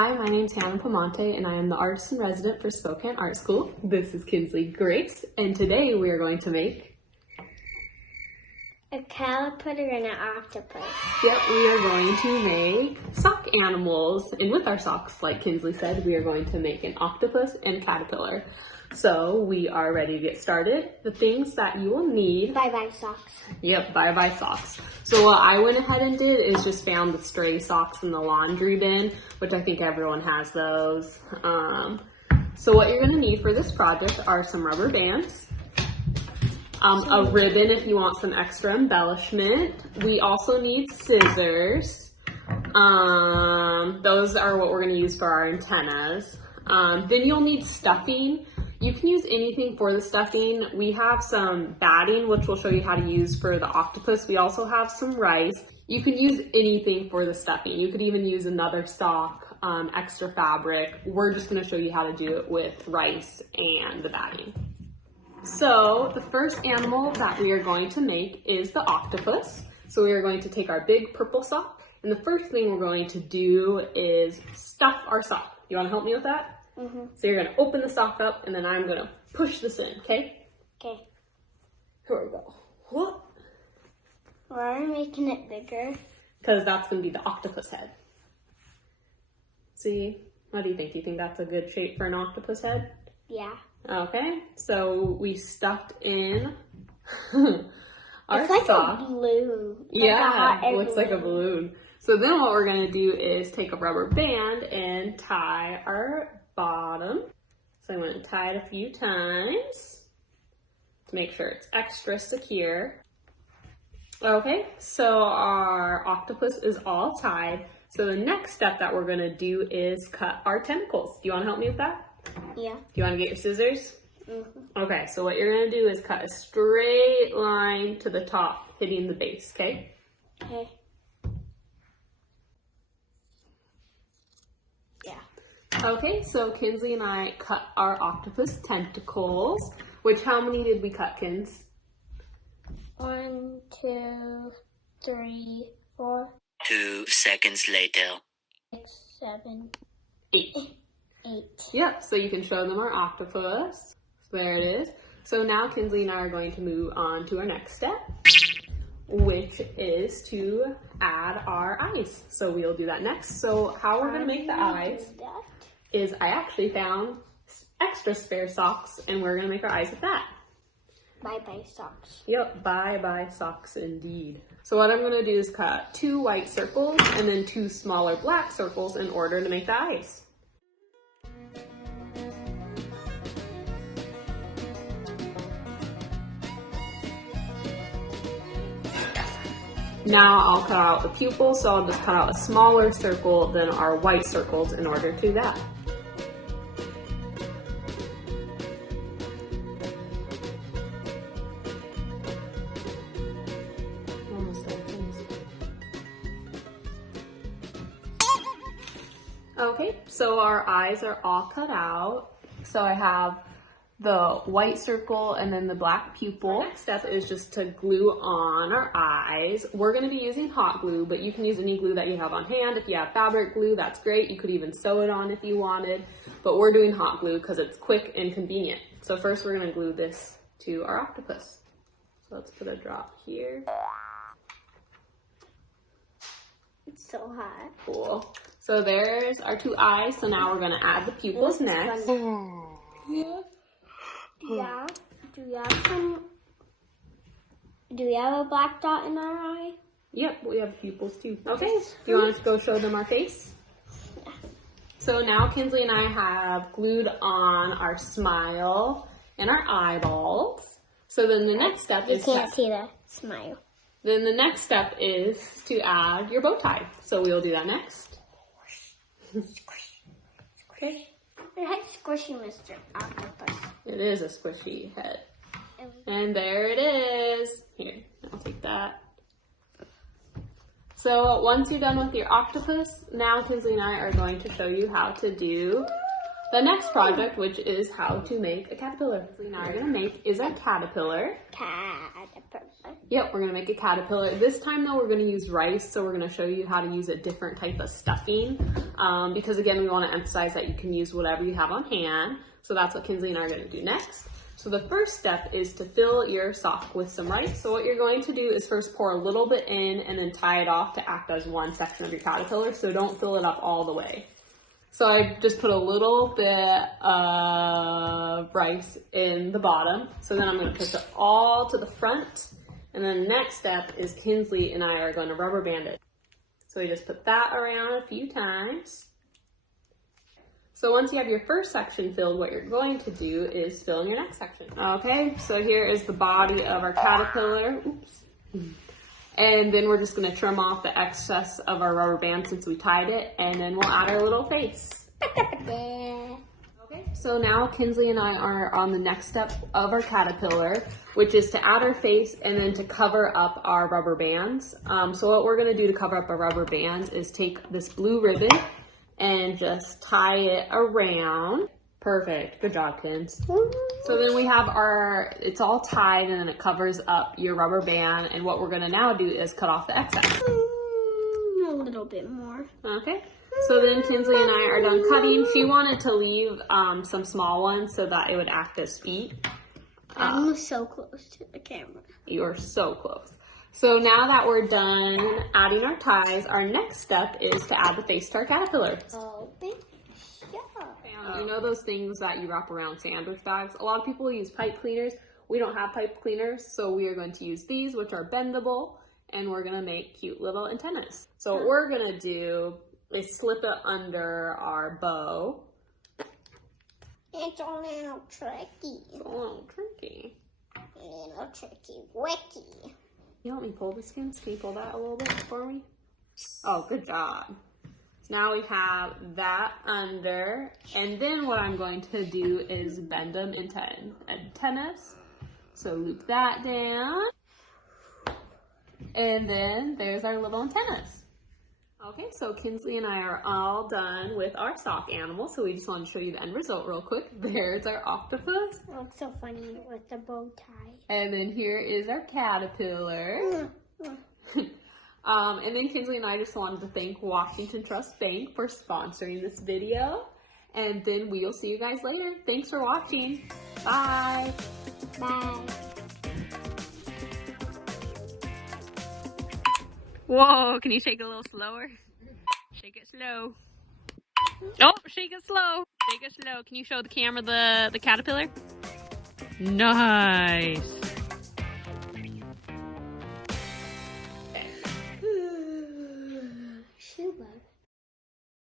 Hi, my name's Hannah Pamonte, and I am the artist in resident for Spokane Art School. This is Kinsley Grace, and today we are going to make a caterpillar and an octopus. Yep, we are going to make sock animals, and with our socks, like Kinsley said, we are going to make an octopus and a caterpillar. So we are ready to get started. The things that you will need. Bye-bye socks. Yep, bye-bye socks. So what I went ahead and did is just found the stray socks in the laundry bin, which I think everyone has those. So what you're gonna need for this project are some rubber bands, a ribbon if you want some extra embellishment. We also need scissors. Those are what we're gonna use for our antennas. Then you'll need stuffing. You can use anything for the stuffing. We have some batting, which we'll show you how to use for the octopus. We also have some rice. You can use anything for the stuffing. You could even use another sock, extra fabric. We're just gonna show you how to do it with rice and the batting. So the first animal that we are going to make is the octopus. So we are going to take our big purple sock, and the first thing we're going to do is stuff our sock. You wanna help me with that? Mm-hmm. So you're gonna open the sock up, and then I'm gonna push this in, okay? Okay. Here we go. Whoop. Why are we making it bigger? Because that's gonna be the octopus head. See, what do you think? Do you think that's a good shape for an octopus head? Yeah. Okay, so we stuffed in our it's like sock. a balloon. Yeah, it looks like a balloon. So then what we're gonna do is take a rubber band and tie our bottom. So I'm gonna tie it a few times to make sure it's extra secure. Okay, so our octopus is all tied. So the next step that we're gonna do is cut our tentacles. Do you wanna help me with that? Yeah. Do you wanna get your scissors? Mm-hmm. Okay, so what you're gonna do is cut a straight line to the top, hitting the base, okay? Okay. Yeah. Okay, so Kinsley and I cut our octopus tentacles, which how many did we cut, Kins? 1, 2, 3, 4. 2 seconds later. 6, 7, 8. 8. Yep, so you can show them our octopus. So there it is. So now Kinsley and I are going to move on to our next step, which is to add our eyes. So we'll do that next. So how we're gonna make the eyes is I actually found extra spare socks, and we're gonna make our eyes with that. Bye-bye socks. Yep, bye-bye socks indeed. So what I'm gonna do is cut 2 white circles and then 2 smaller black circles in order to make the eyes. Now I'll cut out the pupil, so I'll just cut out a smaller circle than our white circles in order to do that. Okay, so our eyes are all cut out. So I have the white circle and then the black pupil. Next step is just to glue on our eyes. We're gonna be using hot glue, but you can use any glue that you have on hand. If you have fabric glue, that's great. You could even sew it on if you wanted, but we're doing hot glue because it's quick and convenient. So first we're gonna glue this to our octopus. So let's put a drop here. It's so hot. Cool. So there's our 2 eyes. So now we're gonna add the pupils next. Yeah. Do we have a black dot in our eye? Yep, we have pupils too. Okay, do you want us to go show them our face? Yeah. So now Kinsley and I have glued on our smile and our eyeballs. So then the next step You is can't see the smile. Then the next step is to add your bow tie. So we'll do that next. Okay. It had squishy Mr. Octopus. It is a squishy head. And there it is. Here, I'll take that. So once you're done with your octopus, now Kinsley and I are going to show you how to do the next project, which is how to make a caterpillar. Kinsley and I are going to make is a caterpillar. Caterpillar. Yep, we're gonna make a caterpillar. This time though, we're gonna use rice, so we're gonna show you how to use a different type of stuffing. Because again, we wanna emphasize that you can use whatever you have on hand. So that's what Kinsley and I are gonna do next. So the first step is to fill your sock with some rice. So what you're going to do is first pour a little bit in and then tie it off to act as one section of your caterpillar. So don't fill it up all the way. So I just put a little bit of rice in the bottom. So then I'm gonna push it all to the front. And then the next step is Kinsley and I are gonna rubber band it. So we just put that around a few times. So once you have your first section filled, what you're going to do is fill in your next section. Okay, so here is the body of our caterpillar. Oops. And then we're just gonna trim off the excess of our rubber band since we tied it, and then we'll add our little face. Okay, so now Kinsley and I are on the next step of our caterpillar, which is to add our face and then to cover up our rubber bands. So what we're gonna do to cover up our rubber bands is take this blue ribbon and just tie it around. Perfect, good job, Kins. So then we have it's all tied and then it covers up your rubber band, and what we're gonna now do is cut off the excess. A little bit more. Okay, so then Kinsley and I are done cutting. She wanted to leave some small ones so that it would act as feet. I'm so close to the camera. You are so close. So now that we're done adding our ties, our next step is to add the face to our caterpillar. Open. You know those things that you wrap around sandwich bags? A lot of people use pipe cleaners. We don't have pipe cleaners, so we are going to use these, which are bendable, and we're gonna make cute little antennas. So what we're gonna do is slip it under our bow. It's a little tricky. It's a little tricky. A little tricky, wicky. You want me to pull the skins? Can you pull that a little bit for me? Oh, good job. So now we have that under, and then what I'm going to do is bend them into antennas. So loop that down, and then there's our little antennas. Okay, so Kinsley and I are all done with our sock animal, so we just want to show you the end result real quick. There's our octopus. It looks so funny with the bow tie. And then here is our caterpillar. And then Kinsley and I just wanted to thank Washington Trust Bank for sponsoring this video. And then we'll see you guys later. Thanks for watching. Bye. Bye. Whoa, can you shake it a little slower? Shake it slow. Oh, shake it slow. Shake it slow. Can you show the camera the caterpillar? Nice. Shoe bug.